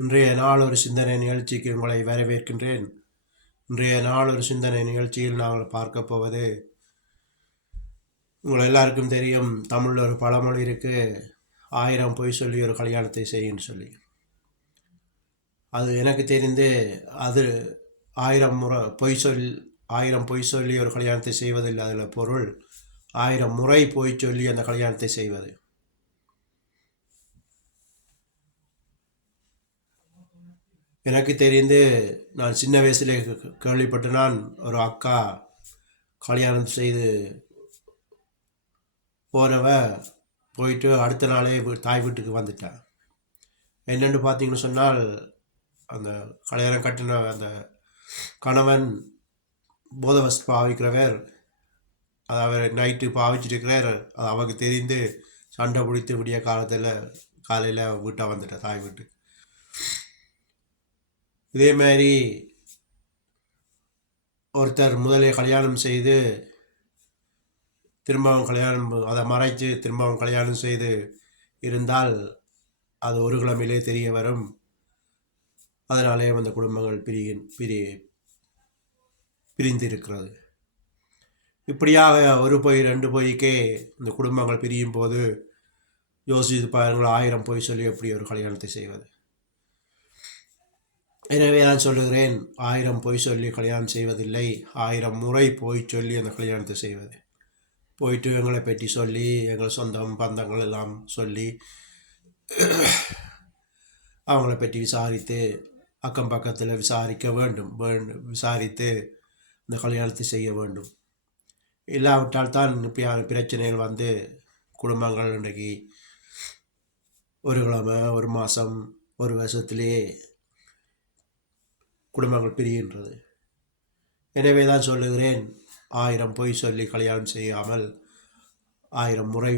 இன்றைய நாள் ஒரு சிந்தனை நிகழ்ச்சிக்கு உங்களை வரவேற்கின்றேன். இன்றைய நாள் ஒரு சிந்தனை நிகழ்ச்சியில் நாங்கள் பார்க்க போவது, உங்கள் எல்லாருக்கும் தெரியும், தமிழில் ஒரு பழமொழி இருக்கு, 1000 பொய் சொல்லி ஒரு கல்யாணத்தை செய்யுன்னு சொல்லி. அது எனக்கு தெரிந்து அது 1000 பொய் சொல்லி ஒரு கல்யாணத்தை செய்வதில் அதில் பொருள் 1000 முறை பொய் சொல்லி அந்த கல்யாணத்தை செய்வது. எனக்கு தெரிந்து நான் சின்ன வயசுலே கேள்விப்பட்டு, நான் ஒரு அக்கா கல்யாணம் செய்து போனவ போயிட்டு அடுத்த நாளே தாய் வீட்டுக்கு வந்துட்டேன். என்னென்னு பார்த்தீங்கன்னு சொன்னால், அந்த கல்யாணம் கட்டின அந்த கணவன் போதவஸ்து பாவிக்கிறவர், அதாவது நைட்டு பாவிச்சிருக்கிறார். அது அவருக்கு தெரிந்து சண்டை பிடித்து விடிய காலையில் வீட்டை வந்துட்டேன் தாய் வீட்டுக்கு. இதே மாதிரி ஒருத்தர் முதலே கல்யாணம் செய்து திரும்பவும் அதை மறைத்து திரும்பவும் கல்யாணம் செய்து இருந்தால் அது ஒரு கிழமையிலே தெரிய வரும். அதனாலே அந்த குடும்பங்கள் பிரிந்து இருக்கிறது. இப்படியாக ஒரு பொய் 2 பொய்க்கே இந்த குடும்பங்கள் பிரியும் போது யோசித்து பாருங்கள், 1000 பொய் சொல்லி எப்படி ஒரு கல்யாணத்தை செய்வது. எனவே நான் சொல்லுகிறேன், 1000 பொய் சொல்லி கல்யாணம் செய்வதில்லை, 1000 முறை பொய் சொல்லி அந்த கல்யாணத்தை செய்வது. போயிட்டு எங்களை பற்றி சொல்லி, எங்கள் சொந்தம் பந்தங்கள் எல்லாம் சொல்லி, அவங்கள பற்றி விசாரித்து, அக்கம் பக்கத்தில் விசாரிக்க வேண்டும், விசாரித்து இந்த கல்யாணத்தை செய்ய வேண்டும். இல்லாவிட்டால் தான் இப்படியான பிரச்சனைகள் வந்து குடும்பங்கள் இன்றைக்கு ஒரு கிழமை, ஒரு மாதம், ஒரு வருஷத்திலேயே குடும்பங்கள் பிரிகின்றது. எனவே தான் சொல்லுகிறேன், 1000 பொய் சொல்லி கல்யாணம் செய்யாமல் 1000 முறை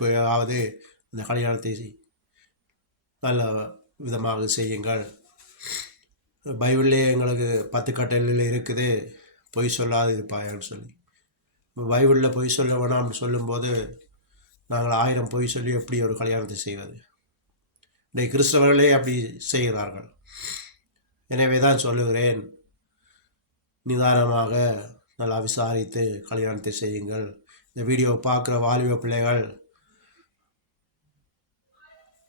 போயாவது அந்த கல்யாணத்தை நல்ல விதமாக செய்யுங்கள். பைபிள்லே எங்களுக்கு 10 கட்டளையில் இருக்குது, பொய் சொல்லாது இருப்பாயான்னு சொல்லி. பைபிளில் பொய் சொல்ல வேணாம்னு சொல்லும்போது நாங்கள் 1000 பொய் சொல்லி எப்படி ஒரு கல்யாணத்தை செய்வது? இன்றைக்கு கிறிஸ்தவர்களே அப்படி செய்கிறார்கள். எனவே தான் சொல்லுகிறேன், நிதானமாக நல்லா விசாரித்து கல்யாணத்தை செய்யுங்கள். இந்த வீடியோவை பார்க்குற வாலிப பிள்ளைகள்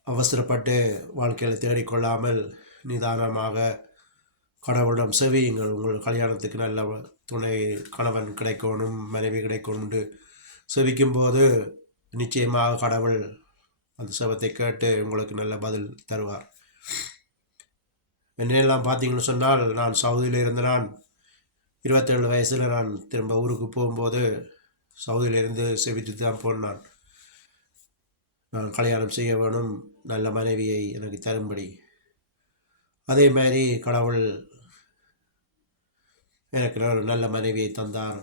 அவசரப்பட்டு வாழ்க்கையில் தேடிக்கொள்ளாமல் நிதானமாக கடவுளிடம் செவியுங்கள். உங்கள் கல்யாணத்துக்கு நல்ல துணை கணவன் கிடைக்கணும், மனைவி கிடைக்கணும்னு செவிக்கும்போது நிச்சயமாக கடவுள் அந்த செவத்தை கேட்டு உங்களுக்கு நல்ல பதில் தருவார். என்னெல்லாம் பார்த்தீங்கன்னு சொன்னால், நான் சவுதியில் இருந்த நான் 27 வயசில் நான் திரும்ப ஊருக்கு போகும்போது சவுதியிலிருந்து செவிட்டு தான் போனான். நான் கல்யாணம் செய்ய வேணும், நல்ல மனைவியை எனக்கு தரும்படி. அதே மாதிரி கடவுள் எனக்கு ஒரு நல்ல மனைவியை தந்தார்.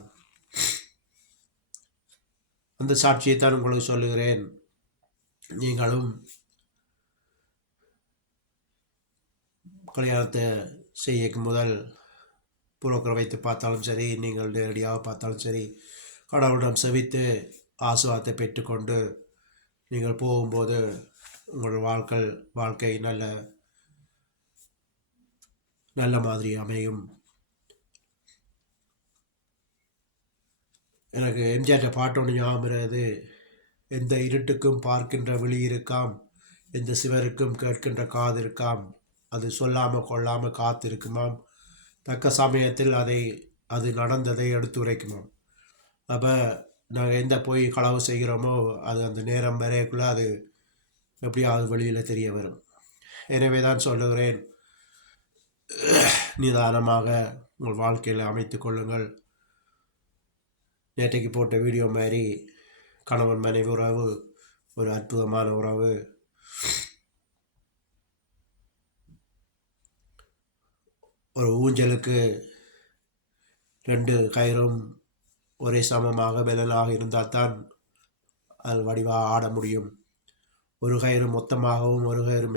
அந்த சாட்சியை தான் உங்களுக்கு சொல்லுகிறேன். நீங்களும் கல்யாணத்தை செய்யக்கும் முதல் புரோக்கரை வைத்து பார்த்தாலும் சரி, நீங்கள் நேரடியாக பார்த்தாலும் சரி, கடவுளிடம் செவித்து ஆசீர்வாதத்தை பெற்றுக்கொண்டு நீங்கள் போகும்போது உங்கள் வாழ்க்கை நல்ல மாதிரி அமையும். எனக்கு எம்ஜிஆர் பாட்டு ஒன்று ஞாபகம், எந்த இருட்டுக்கும் பார்க்கின்ற விழி இருக்காம், எந்த சிவருக்கும் கேட்கின்ற காது இருக்காம், அது சொல்லாமல் கொள்ளாமல் காத்திருக்குமாம், தக்க சமயத்தில் அது நடந்ததை எடுத்து உரைக்குமாம். அப்போ நாங்கள் எந்த போய் களவு செய்கிறோமோ அது அந்த நேரம் வரைக்குள்ளே அது எப்படியாவது வெளியில் தெரிய வரும். எனவே தான் சொல்லுகிறேன், நிதானமாக உங்கள் வாழ்க்கையில் அமைத்து கொள்ளுங்கள். நேற்றைக்கு போட்ட வீடியோ மாதிரி கணவன் மனைவி உறவு ஒரு அற்புதமான உறவு. ஒரு ஊஞ்சலுக்கு 2 கயிறும் ஒரே சமமாக பலனாக இருந்தால் தான் அது வடிவாக ஆட முடியும். ஒரு கயிறு மொத்தமாகவும் ஒரு கயிறு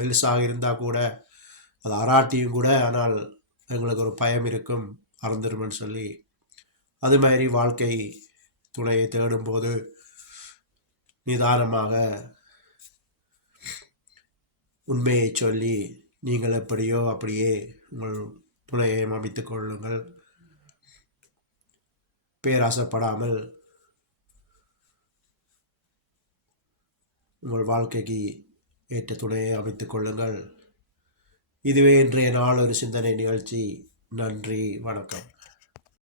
மெல்லிசாக இருந்தால் கூட அது அராட்டியும் கூட, ஆனால் எங்களுக்கு ஒரு பயம் இருக்கும், அறந்துருமென்னு சொல்லி. அது மாதிரி வாழ்க்கை துணையை தேடும்போது நிதானமாக உண்மையை சொல்லி நீங்கள் எப்படியோ அப்படியே உங்கள் துணையை அமைத்துக் கொள்ளுங்கள். பேராசைப்படாமல் உங்கள் வாழ்க்கைக்கு ஏற்ற துணையை அமைத்துக் கொள்ளுங்கள். இதுவே இன்றைய நாள் ஒரு சிந்தனை நிகழ்ச்சி. நன்றி, வணக்கம்.